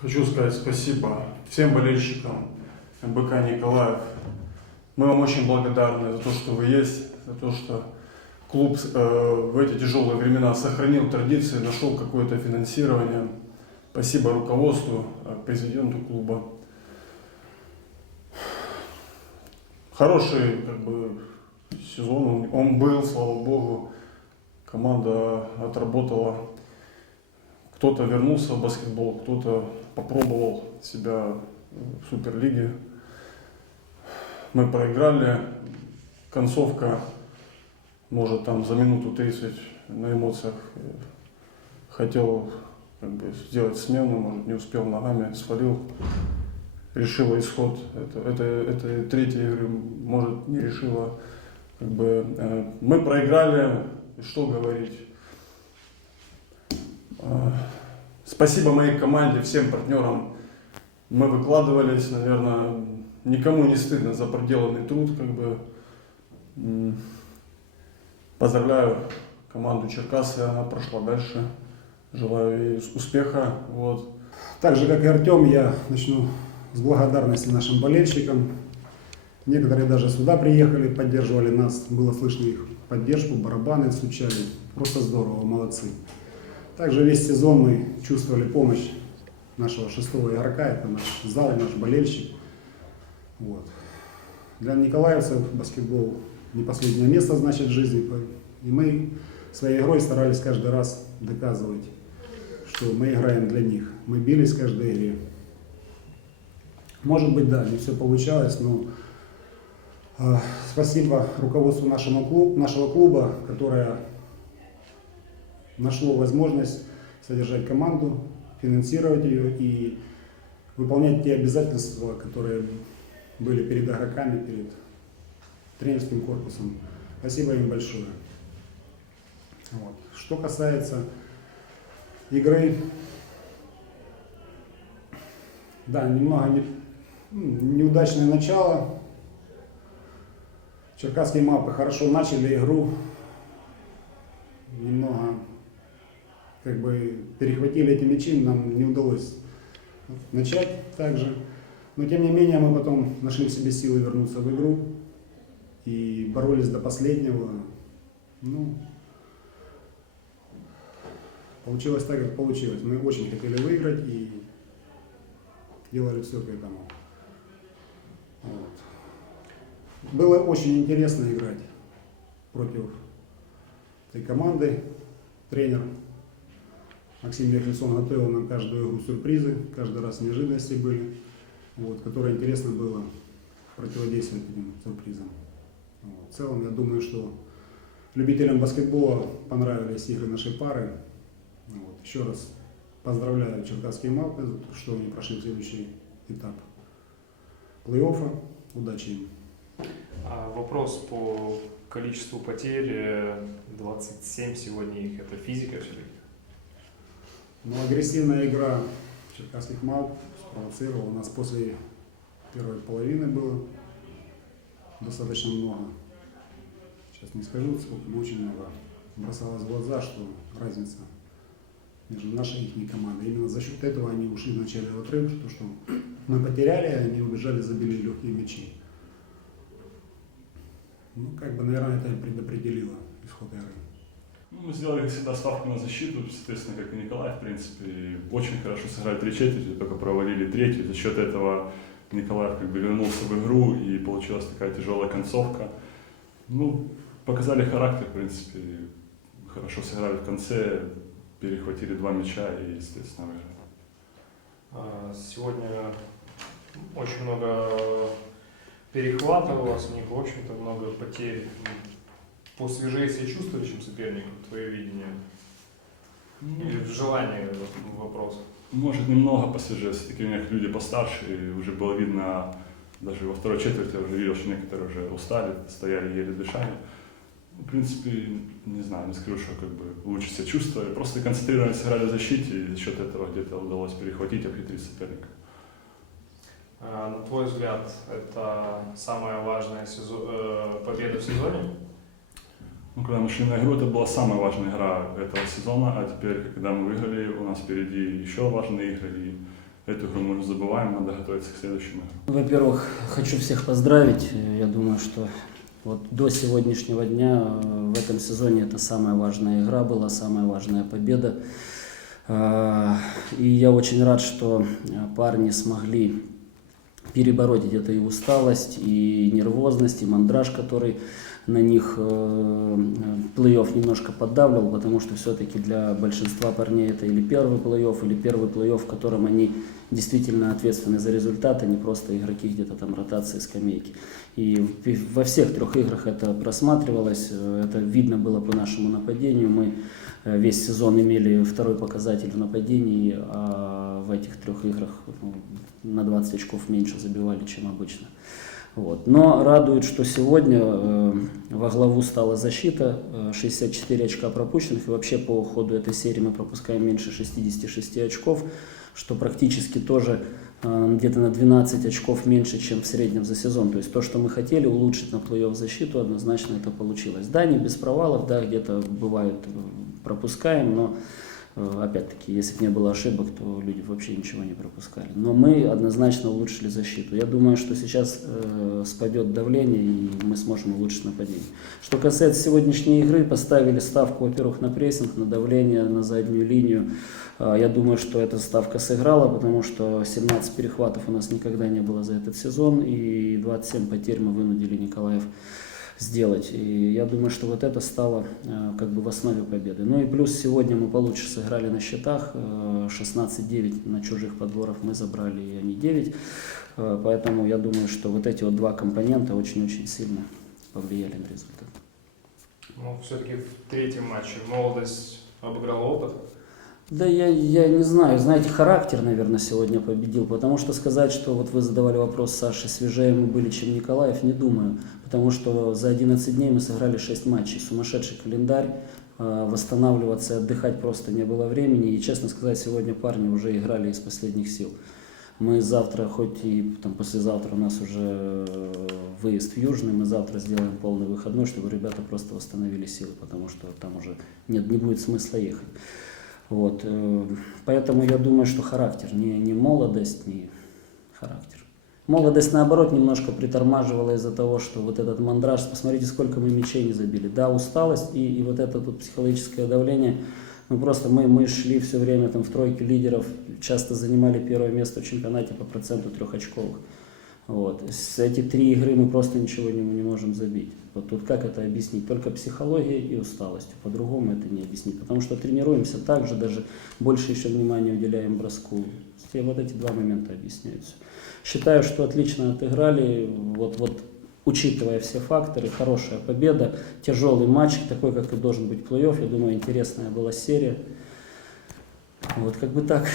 Хочу сказать спасибо всем болельщикам МБК Николаев. Мы вам очень благодарны за то, что вы есть, за то, что клуб э, в эти тяжелые времена сохранил традиции, нашел какое-то финансирование. Спасибо руководству, э, президенту клуба. Хороший как бы, сезон он- он был, слава богу. Команда отработала. Кто-то вернулся в баскетбол, кто-то попробовал себя в Суперлиге. Мы проиграли. Концовка, может, там за минуту 30 на эмоциях хотел как бы, сделать смену, может, не успел ногами, свалил, решила исход. Это, это, это третья игры, может, не решила. Как бы, э, мы проиграли, что говорить. Э, Спасибо моей команде, всем партнерам. Мы выкладывались, наверное, никому не стыдно за проделанный труд, как бы. Поздравляю команду Черкасы, она прошла дальше. Желаю ей успеха. Вот. Так же, как и Артем, я начну с благодарности нашим болельщикам. Некоторые даже сюда приехали, поддерживали нас. Было слышно их поддержку, барабаны стучали. Просто здорово, молодцы. Также весь сезон мы чувствовали помощь нашего шестого игрока. Это наш зал, наш болельщик. Вот. Для николаевцев баскетбол не последнее место значит в жизни. И мы своей игрой старались каждый раз доказывать что мы играем для них. Мы бились в каждой игре. Может быть, да, не все получалось, но э, спасибо руководству нашему клуб, нашего клуба, которое нашло возможность содержать команду, финансировать ее и выполнять те обязательства, которые были перед игроками, перед тренерским корпусом. Спасибо им большое. Вот. Что касается игры. Да, немного не- неудачное начало. Черкасские мапы хорошо начали игру. Немного как бы перехватили эти мячи, нам не удалось начать также. Но тем не менее мы потом нашли в себе силы вернуться в игру и боролись до последнего. Ну, Получилось так, как получилось. Мы очень хотели выиграть и делали все к этому. Вот. Было очень интересно играть против этой команды. Тренер Максим Михельсон готовил нам каждую игру сюрпризы, каждый раз неожиданности были, вот, которые интересно было противодействовать этим сюрпризам. Вот. В целом, я думаю, что любителям баскетбола понравились игры нашей пары. Вот. Еще раз поздравляю черкасские то, что они прошли следующий этап плей-оффа. Удачи им. А, Вопрос по количеству потерь. э, 27 сегодня их. Это физика все-таки? Но агрессивная игра черкасских мап спровоцировала нас после первой половины было достаточно много. Сейчас не скажу, сколько, но очень много. Бросалось в глаза, что разница между нашей и их командой. Именно за счет этого они ушли в начале в отрыв, что, что мы потеряли, а они убежали, забили легкие мячи. Ну, как бы, наверное, это предопределило исход игры. Ну, мы сделали, всегда, ставку на защиту, соответственно, как и Николай, в принципе. Очень хорошо сыграли три четверти, только провалили третью. За счет этого Николаев как бы вернулся в игру, и получилась такая тяжелая концовка. Ну, показали характер, в принципе. Хорошо сыграли в конце, перехватили два мяча и, естественно, выиграли. А, Сегодня очень много вас, у них, в общем-то, много потерь. Посвежее себя чувствовали, чем соперник, твое видение? Или желание вот, вопрос? Может, немного посвежее, все-таки у них люди постарше, и уже было видно, даже во второй четверти я уже видел, что некоторые уже устали, стояли, еле дышали. Ну, В принципе, не знаю, не скажу, что как бы лучше себя чувствовали, просто концентрированно сыграли в защите, и за счет этого где-то удалось перехватить, обхитрить соперника. А, На твой взгляд, это самая важная сезо- э, победа в сезоне? Ну, когда мы шли на игру, это была самая важная игра этого сезона, а теперь, когда мы выиграли, у нас впереди еще важные игры, и эту игру мы уже забываем, надо готовиться к следующему. Во-первых, хочу всех поздравить. Я думаю, что вот до сегодняшнего дня э, в этом сезоне это самая важная игра была, самая важная победа. А, И я очень рад, что э, парни смогли перебороть где-то и усталость, и нервозность, и мандраж, который на них э, плей-офф немножко поддавливал, потому что все-таки для большинства парней это или первый плей-офф, или первый плей-офф, в котором они действительно ответственны за результат, а не просто игроки где-то там ротации, скамейки. И во всех трех играх это просматривалось, э, это видно было по нашему нападению. Мы э, весь сезон имели второй показатель в нападении, а в этих трех играх ну, на 20 очков меньше забивали, чем обычно. Вот. Но радует, что сегодня э, во главу стала защита, э, 64 очка пропущенных, и вообще по ходу этой серии мы пропускаем меньше 66 очков, что практически тоже э, где-то на 12 очков меньше, чем в среднем за сезон. То есть то, что мы хотели улучшить на плей-офф защиту, однозначно это получилось. Да, не без провалов, да, где-то бывает э, пропускаем, но Э, Опять-таки, если бы не было ошибок, то люди вообще ничего не пропускали. Но мы однозначно улучшили защиту. Я думаю, что сейчас э, спадет давление и мы сможем улучшить нападение. Что касается сегодняшней игры, поставили ставку, во-первых, на прессинг, на давление, на заднюю линию. Э, я думаю, что эта ставка сыграла, потому что 17 перехватов у нас никогда не было за этот сезон и 27 потерь мы вынудили Николаев сделать. И я думаю, что вот это стало э, как бы в основе победы. Ну и плюс сегодня мы получше сыграли на счетах. э, 16-9 на чужих подборах мы забрали, и они 9. Э, Поэтому я думаю, что вот эти вот два компонента очень-очень сильно повлияли на результат. Ну, все-таки в третьем матче молодость обыграла опыт. Да я, я не знаю, знаете, характер, наверное, сегодня победил, потому что сказать, что вот вы задавали вопрос Саше, свежее мы были, чем Николаев, не думаю, потому что за 11 дней мы сыграли 6 матчей, сумасшедший календарь, э, восстанавливаться и отдыхать просто не было времени, и, честно сказать, сегодня парни уже играли из последних сил. Мы завтра, хоть и там послезавтра у нас уже э, выезд в Южный, мы завтра сделаем полный выходной, чтобы ребята просто восстановили силы, потому что там уже нет, не будет смысла ехать. Вот, э, поэтому я думаю, что характер, не, не молодость, не характер. Молодость, наоборот, немножко притормаживала из-за того, что вот этот мандраж, посмотрите, сколько мы мячей не забили. Да, усталость и, и вот это вот психологическое давление. Ну, просто мы, мы шли все время там в тройке лидеров, часто занимали первое место в чемпионате по проценту трехочковых. Вот. С эти три игры мы просто ничего не, не можем забить. Вот тут как это объяснить? Только психологией и усталостью. По-другому это не объяснить. Потому что тренируемся так же, даже больше еще внимания уделяем броску. Все вот эти два момента объясняются. Считаю, что отлично отыграли. Вот, вот учитывая все факторы, хорошая победа, тяжелый матч, такой, как и должен быть плей-офф. Я думаю, интересная была серия. Вот как бы так.